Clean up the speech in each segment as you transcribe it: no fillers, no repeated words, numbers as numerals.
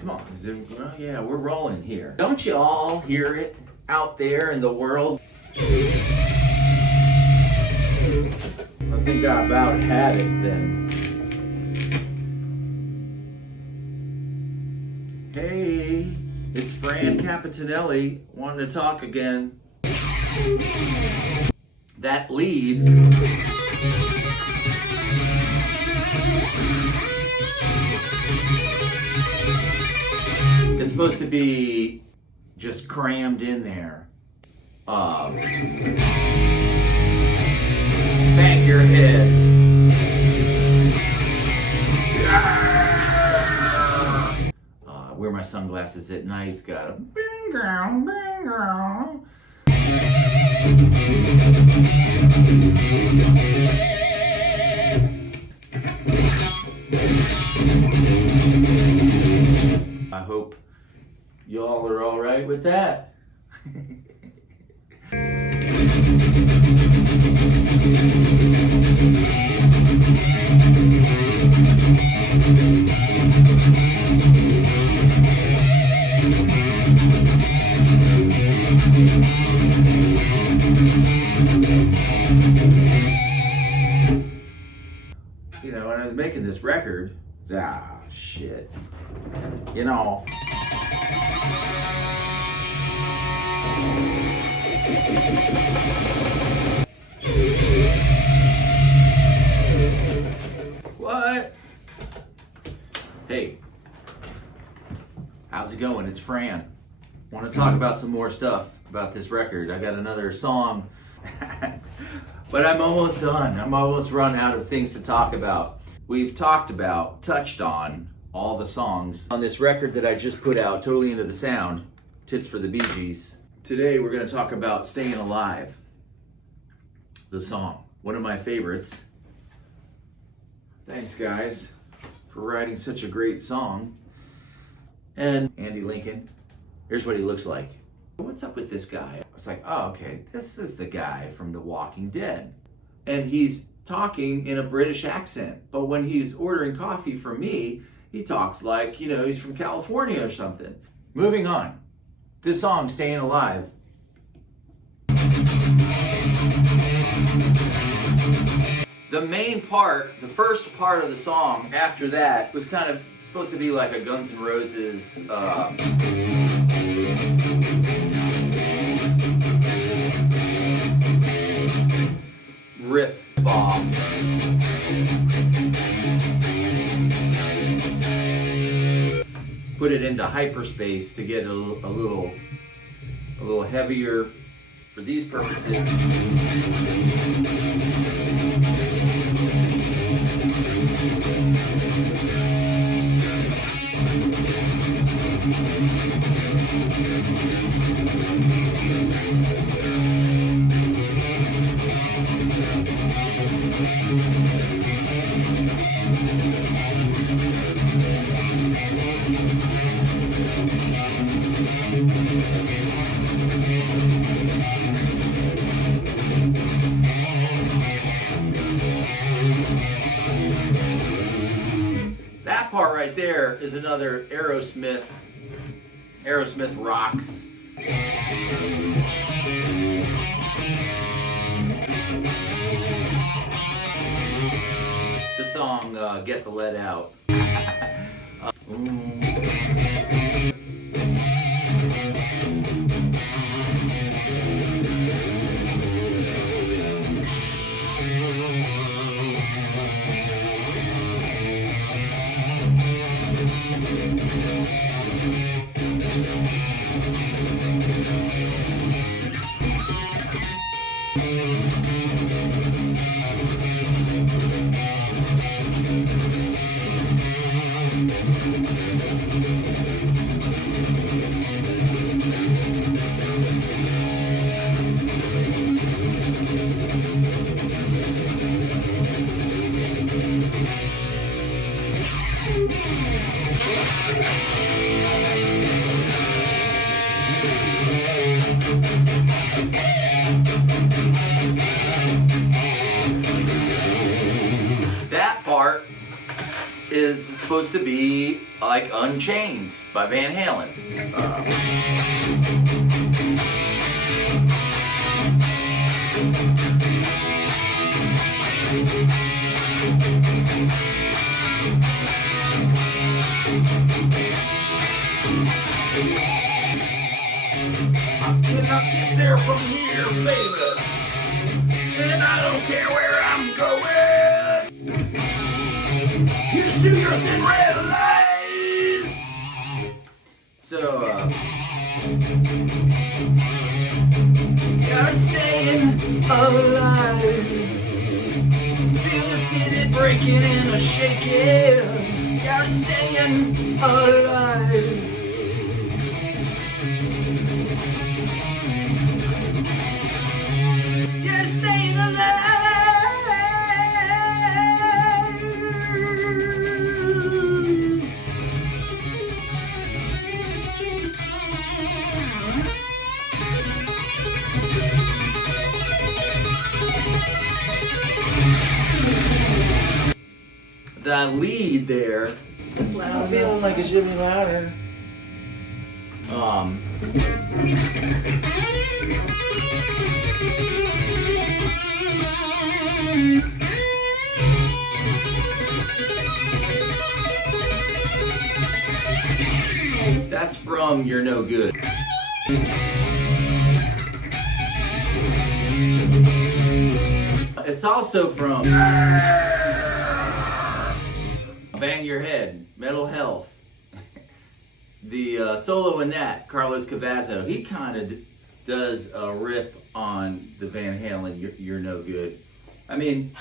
Come on. Well, yeah, we're rolling here. Don't you all hear it out there in the world? I think I about had it then. Hey, it's Fran Capitanelli wanting to talk again. That lead is supposed to be just crammed in there. Bang your head. Wear my sunglasses at night. It's got a bang ground, bang ground. I hope y'all are all right with that. You know, when I was making this record, shit. You know. What? Hey. How's it going? It's Fran. Want to talk about some more stuff about this record. I got another song. But I'm almost done. I'm almost run out of things to talk about. We've touched on all the songs on this record that I just put out, Totally Into the Sound, Tits for the Bee Gees. Today we're going to talk about Stayin Alive, the song, one of my favorites. Thanks guys for writing such a great song. And Andy Lincoln, here's what he looks like. What's up with this guy? I was like, oh, okay, this is the guy from The Walking Dead. And he's talking in a British accent. But when he's ordering coffee from me, he talks like, you know, he's from California or something. Moving on. This song, Stayin Alive. The main part, the first part of the song after that was kind of supposed to be like a Guns N' Roses rip off. Put it into hyperspace to get a little heavier for these purposes. That part right there is another Aerosmith rocks. The song Get the Lead Out. supposed to be like Unchained by Van Halen. I cannot get there from here, baby, and I don't care where I'm going. Here's to your thin red line. So, you're staying alive. Feel the city breaking and a shaking. You're staying alive. You're staying alive. The lead there. Is this loud? I'm feeling like it should be louder. That's from Youre No Good. It's also from Bang Your Head, Mental Health. The solo in that, Carlos Cavazo, he kind of does a rip on the Van Halen, Youre No Good. I mean,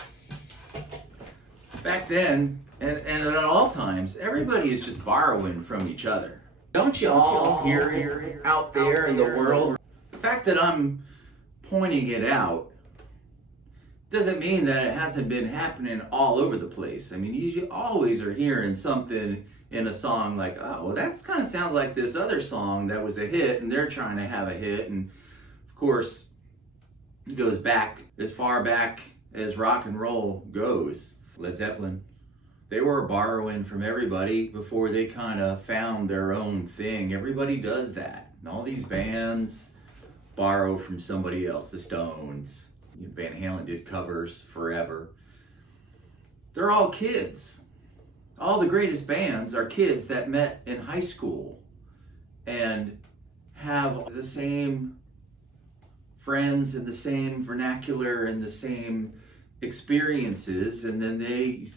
back then, and at all times, everybody is just borrowing from each other. Don't you all hear it out there in the world? The fact that I'm pointing it out doesn't mean that it hasn't been happening all over the place. I mean, you always are hearing something in a song like, oh, well, that kind of sounds like this other song that was a hit, and they're trying to have a hit. And of course, it goes back as far back as rock and roll goes. Led Zeppelin, they were borrowing from everybody before they kind of found their own thing. Everybody does that. And all these bands borrow from somebody else. The Stones, Van Halen did covers forever. They're all kids. All the greatest bands are kids that met in high school and have the same friends and the same vernacular and the same experiences, and then they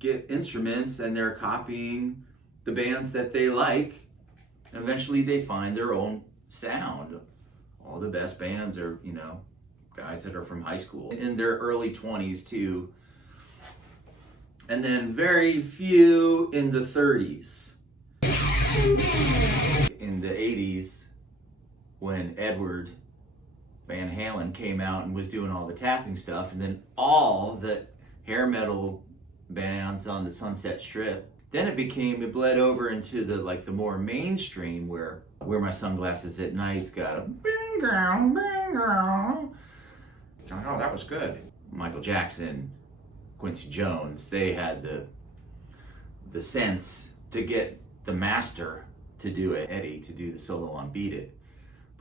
get instruments and they're copying the bands that they like, and eventually they find their own sound. All the best bands are, guys that are from high school in their early 20s too, and then very few in the 30s. In the 80s, when Edward Van Halen came out and was doing all the tapping stuff, and then all the hair metal bands on the Sunset Strip, then it bled over into the more mainstream, where Wear My Sunglasses at Night's got a bing girl, bing girl. Oh, that was good. Michael Jackson, Quincy Jones, they had the sense to get the master to do it, Eddie, to do the solo on Beat It.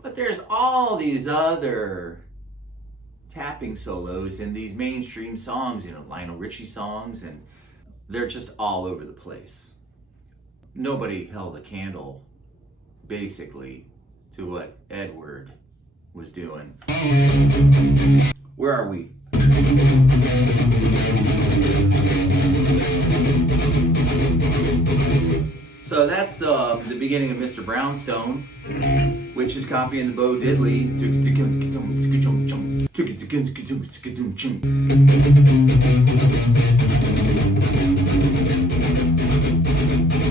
But there's all these other tapping solos in these mainstream songs, Lionel Richie songs, and they're just all over the place. Nobody held a candle, basically, to what Edward was doing. Where are we? So that's the beginning of Mr. Brownstone, which is copying the Bo Diddley.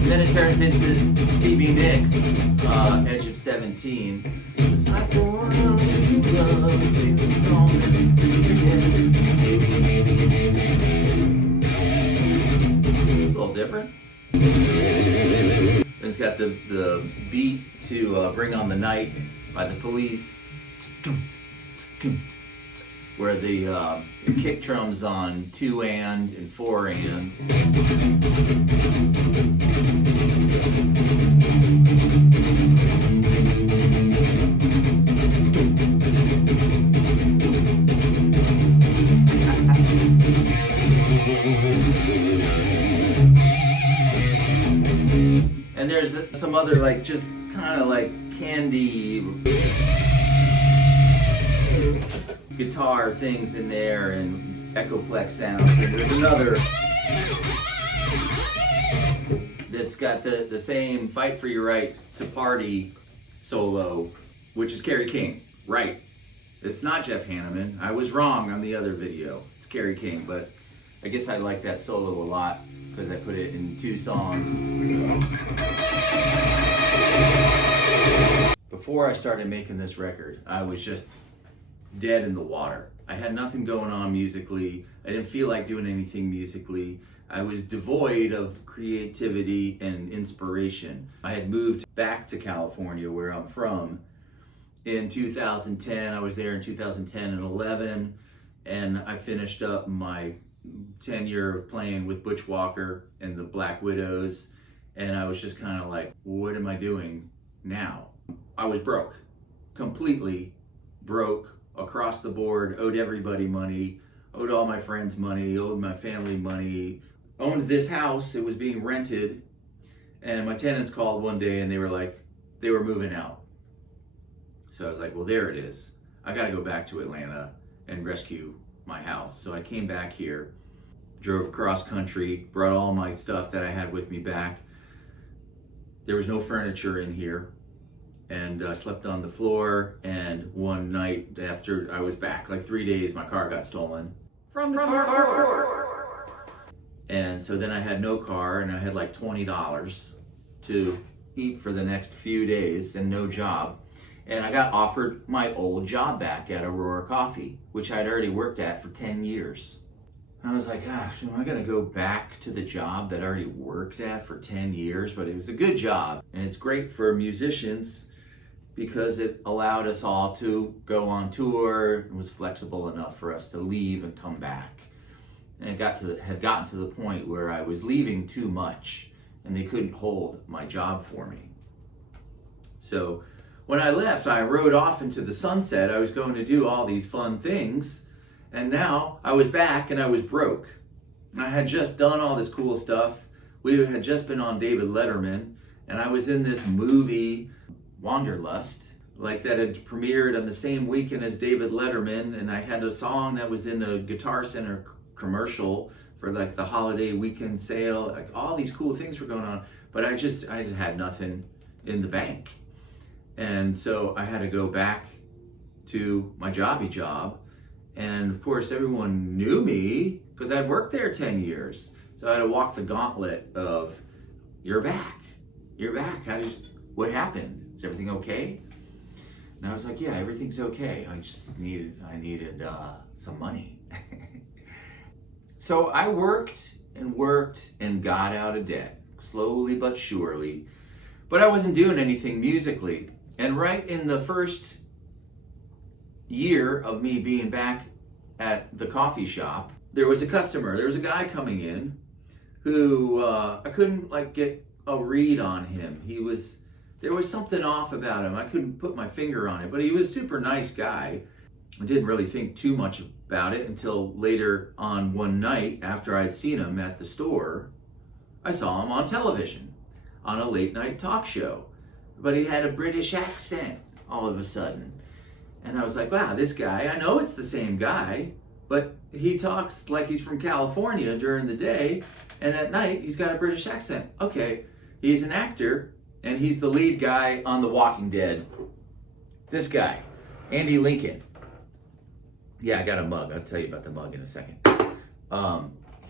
Then it turns into Stevie Nicks, Edge of 17. It's like the one who loves sings the song and sing it. It's a little different. Then it's got the beat to Bring On the Night by the Police, where the kick drums on 2 and 4 and. And there's some other like just kind of like candy guitar things in there and echoplex sounds. And there's another that's got the same Fight for Your Right to Party solo, which is Kerry King. Right. It's not Jeff Hanneman. I was wrong on the other video. It's Kerry King, but I guess I like that solo a lot because I put it in 2 songs. Before I started making this record, I was just dead in the water. I had nothing going on musically. I didn't feel like doing anything musically. I was devoid of creativity and inspiration. I had moved back to California, where I'm from, in 2010. I was there in 2010 and 11, and I finished up my tenure of playing with Butch Walker and the Black Widows, and I was just kind of like, what am I doing now? I was broke, completely broke across the board, owed everybody money, owed all my friends money, owed my family money, owned this house, it was being rented, and my tenants called one day and they were like, they were moving out. So I was like, well, there it is. I gotta go back to Atlanta and rescue my house. So I came back here, drove across country, brought all my stuff that I had with me back. There was no furniture in here, and I slept on the floor. And one night after I was back, like 3 days, my car got stolen from the car. And so then I had no car, and I had like $20 to eat for the next few days and no job. And I got offered my old job back at Aurora Coffee, which I'd already worked at for 10 years. I was like, gosh, am I gonna go back to the job that I already worked at for 10 years? But it was a good job, and it's great for musicians because it allowed us all to go on tour. It was flexible enough for us to leave and come back. And it had gotten to the point where I was leaving too much, and they couldn't hold my job for me. So when I left, I rode off into the sunset. I was going to do all these fun things, and now I was back and I was broke. And I had just done all this cool stuff. We had just been on David Letterman, and I was in this movie, Wanderlust, like that had premiered on the same weekend as David Letterman, and I had a song that was in a Guitar Center commercial for like the holiday weekend sale. Like all these cool things were going on, but I had nothing in the bank. And so I had to go back to my jobby job. And of course, everyone knew me because I'd worked there 10 years. So I had to walk the gauntlet of, you're back. You're back. What happened? Is everything okay? And I was like, yeah, everything's okay. I needed some money. So I worked and got out of debt, slowly but surely. But I wasn't doing anything musically. And right in the first year of me being back at the coffee shop, there was a customer. There was a guy coming in who I couldn't like get a read on him. There was something off about him. I couldn't put my finger on it, but he was a super nice guy. I didn't really think too much about it until later on one night after I'd seen him at the store. I saw him on television on a late night talk show. But he had a British accent all of a sudden. And I was like, wow, this guy, I know it's the same guy, but he talks like he's from California during the day, and at night he's got a British accent. Okay, he's an actor, and he's the lead guy on The Walking Dead. This guy, Andy Lincoln. Yeah, I got a mug. I'll tell you about the mug in a second.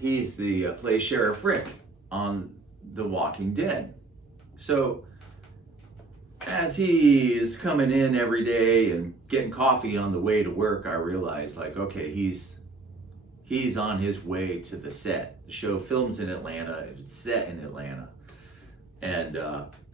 He's the plays Sheriff Rick on The Walking Dead. So as he is coming in every day and getting coffee on the way to work, I realized, like, okay, he's on his way to the set. The show films in Atlanta, it's set in Atlanta. And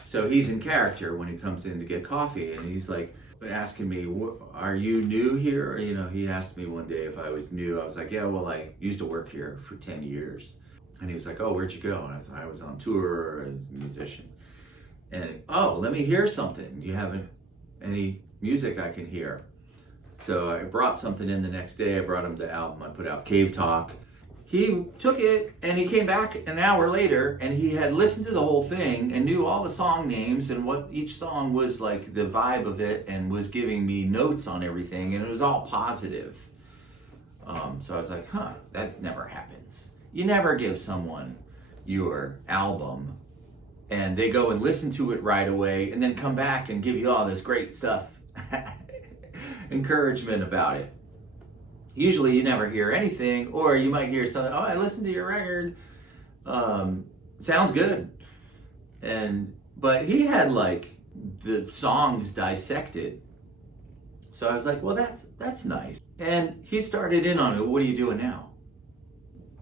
so he's in character when he comes in to get coffee, and he's like asking me, are you new here? You know, he asked me one day if I was new. I was like, yeah, well, I used to work here for 10 years. And he was like, oh, where'd you go? And I was on tour as a musician. And, oh, let me hear something. You have any music I can hear? So I brought something in the next day. I brought him the album. I put out Cave Talk. He took it and he came back an hour later and he had listened to the whole thing and knew all the song names and what each song was like, the vibe of it, and was giving me notes on everything, and it was all positive. So I was like, that never happens. You never give someone your album and they go and listen to it right away and then come back and give you all this great stuff, encouragement about it. Usually you never hear anything, or you might hear something, oh, I listened to your record, sounds good. But he had like the songs dissected. So I was like, well, that's nice. And he started in on it. What are you doing now?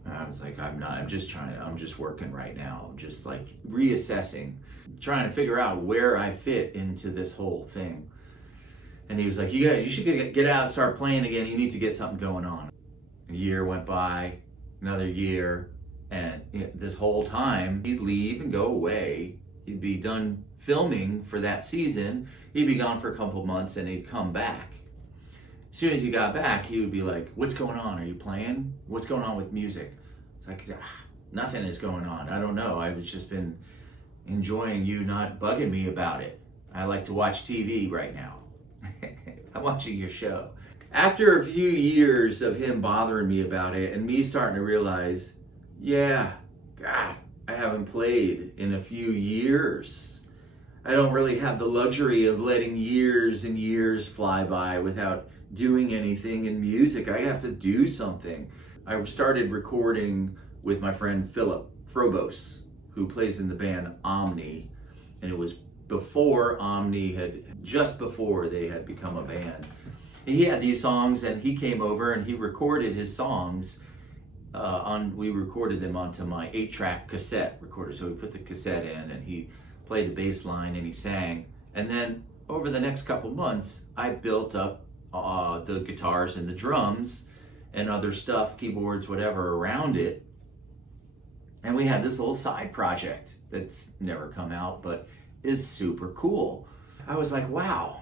And I was like, I'm just working right now. I'm just like reassessing, trying to figure out where I fit into this whole thing. And he was like, you should get out and start playing again. You need to get something going on. A year went by, another year, and this whole time he'd leave and go away. He'd be done filming for that season. He'd be gone for a couple months and he'd come back. As soon as he got back, he would be like, what's going on? Are you playing? What's going on with music? It's like, nothing is going on. I don't know. I've just been enjoying you not bugging me about it. I like to watch TV right now. I'm watching your show. After a few years of him bothering me about it and me starting to realize, yeah, God, I haven't played in a few years. I don't really have the luxury of letting years and years fly by without doing anything in music. I have to do something. I started recording with my friend Philip Frobos, who plays in the band Omni, and it was before just before they had become a band. And he had these songs and he came over and he recorded his songs we recorded them onto my 8-track cassette recorder. So we put the cassette in and he played the bass line and he sang. And then over the next couple months, I built up the guitars and the drums and other stuff, keyboards, whatever, around it. And we had this little side project that's never come out, but is super cool. I was like, wow.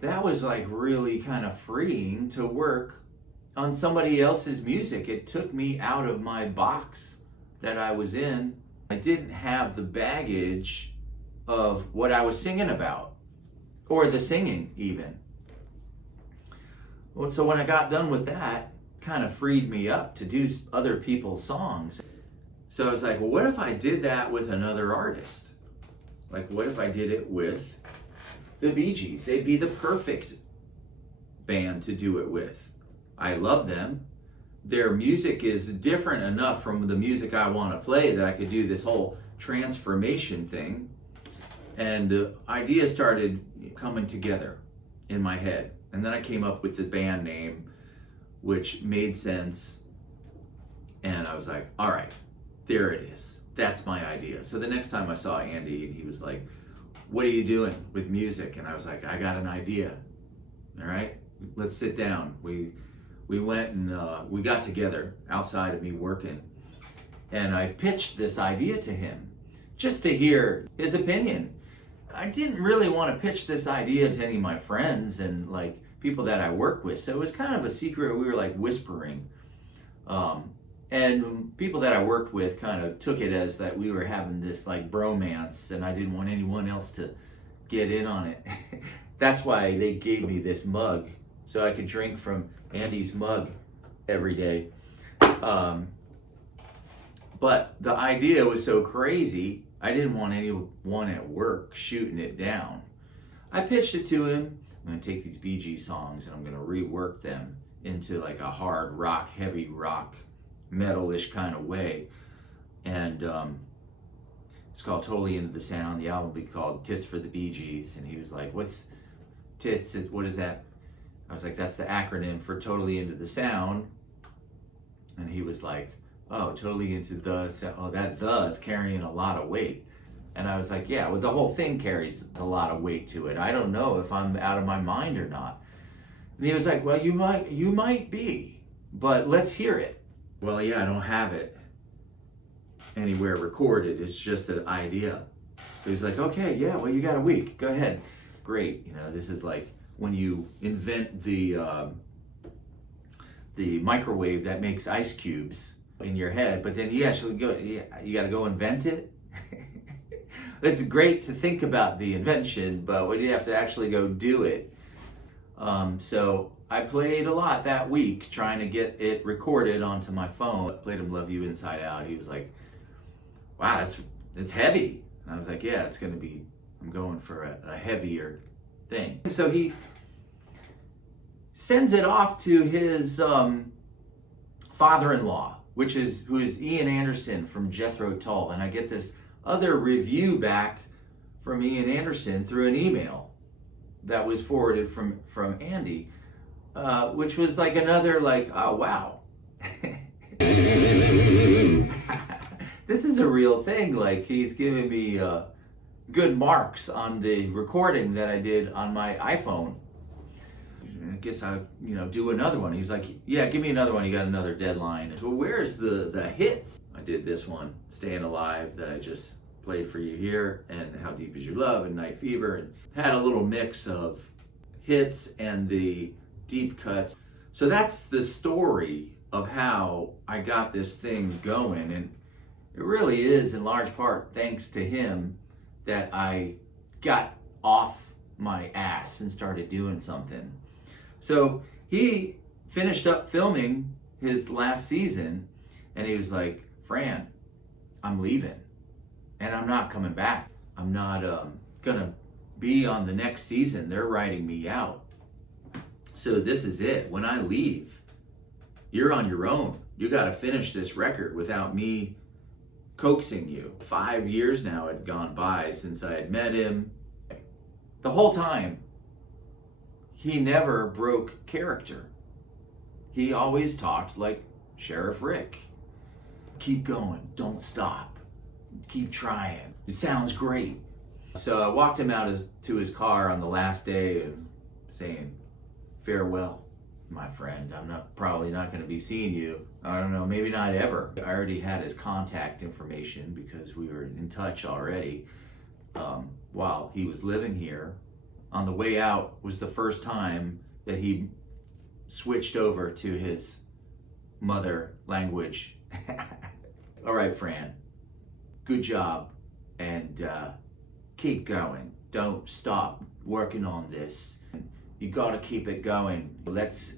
That was like really kind of freeing to work on somebody else's music. It took me out of my box that I was in. I didn't have the baggage of what I was singing about, or the singing even. Well, so when I got done with that, kind of freed me up to do other people's songs. So I was like, well, what if I did that with another artist? Like, what if I did it with the Bee Gees? They'd be the perfect band to do it with. I love them. Their music is different enough from the music I want to play that I could do this whole transformation thing. And the idea started coming together in my head. And then I came up with the band name, which made sense. And I was like, all right, there it is. That's my idea. So the next time I saw Andy, he was like, what are you doing with music? And I was like, I got an idea. All right, let's sit down. We went and we got together outside of me working. And I pitched this idea to him just to hear his opinion. I didn't really want to pitch this idea to any of my friends and like people that I work with. So it was kind of a secret. We were like whispering. And people that I worked with kind of took it as that we were having this like bromance and I didn't want anyone else to get in on it. That's why they gave me this mug so I could drink from Andy's mug every day. But the idea was so crazy, I didn't want anyone at work shooting it down. I pitched it to him. I'm going to take these Bee Gees songs and I'm going to rework them into like a hard rock, heavy rock, metal-ish kind of way. And it's called Totally Into the Sound. The album will be called Tits for the Bee Gees. And he was like, what's tits? What is that? I was like, that's the acronym for Totally Into the Sound. And he was like, oh, totally into the sound. Oh, that the is carrying a lot of weight. And I was like, yeah, well, the whole thing carries a lot of weight to it. I don't know if I'm out of my mind or not. And he was like, well, you might be, but let's hear it. Well, yeah, I don't have it anywhere recorded. It's just an idea. So he's like, okay, yeah, well, you got a week. Go ahead. Great. You know, this is like when you invent the microwave that makes ice cubes in your head, but then you actually you got to go invent it. It's great to think about the invention, but when you have to actually go do it. So I played a lot that week trying to get it recorded onto my phone. I played him Love You Inside Out. He was like, wow, it's heavy. And I was like, yeah, it's going to be, I'm going for a heavier thing. So he sends it off to his father-in-law, who is Ian Anderson from Jethro Tull. And I get this other review back from Ian Anderson through an email that was forwarded from Andy, which was like another like, oh, wow. This is a real thing. Like, he's giving me good marks on the recording that I did on my iPhone. I guess I, do another one. He's like, yeah, give me another one. You got another deadline. So where's the hits? I did this one, Stayin Alive, that I just played for you here, and How Deep Is Your Love, and Night Fever, and had a little mix of hits and the deep cuts. So that's the story of how I got this thing going, and it really is in large part thanks to him that I got off my ass and started doing something. So he finished up filming his last season, and he was like, Fran, I'm leaving, and I'm not coming back. I'm not gonna be on the next season. They're writing me out. So this is it. When I leave, you're on your own. You gotta finish this record without me coaxing you. 5 years now had gone by since I had met him. The whole time, he never broke character. He always talked like Sheriff Rick. Keep going, don't stop. Keep trying. It sounds great. So I walked him out to his car on the last day of saying, farewell, my friend. I'm probably not going to be seeing you. I don't know, maybe not ever. I already had his contact information because we were in touch already while he was living here. On the way out was the first time that he switched over to his mother language. All right, Fran, good job, and keep going. Don't stop working on this. You gotta keep it going. Let's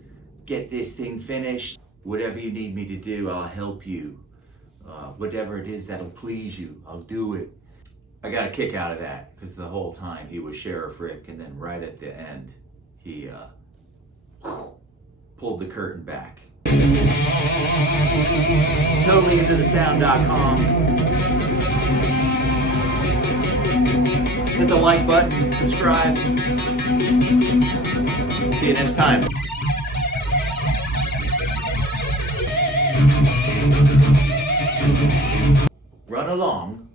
get this thing finished. Whatever you need me to do, I'll help you. Whatever it is that'll please you, I'll do it. I got a kick out of that because the whole time he was Sheriff Rick, and then right at the end, he pulled the curtain back. TotallyIntoTheSound.com. Hit the like button, subscribe. See you next time. Run along.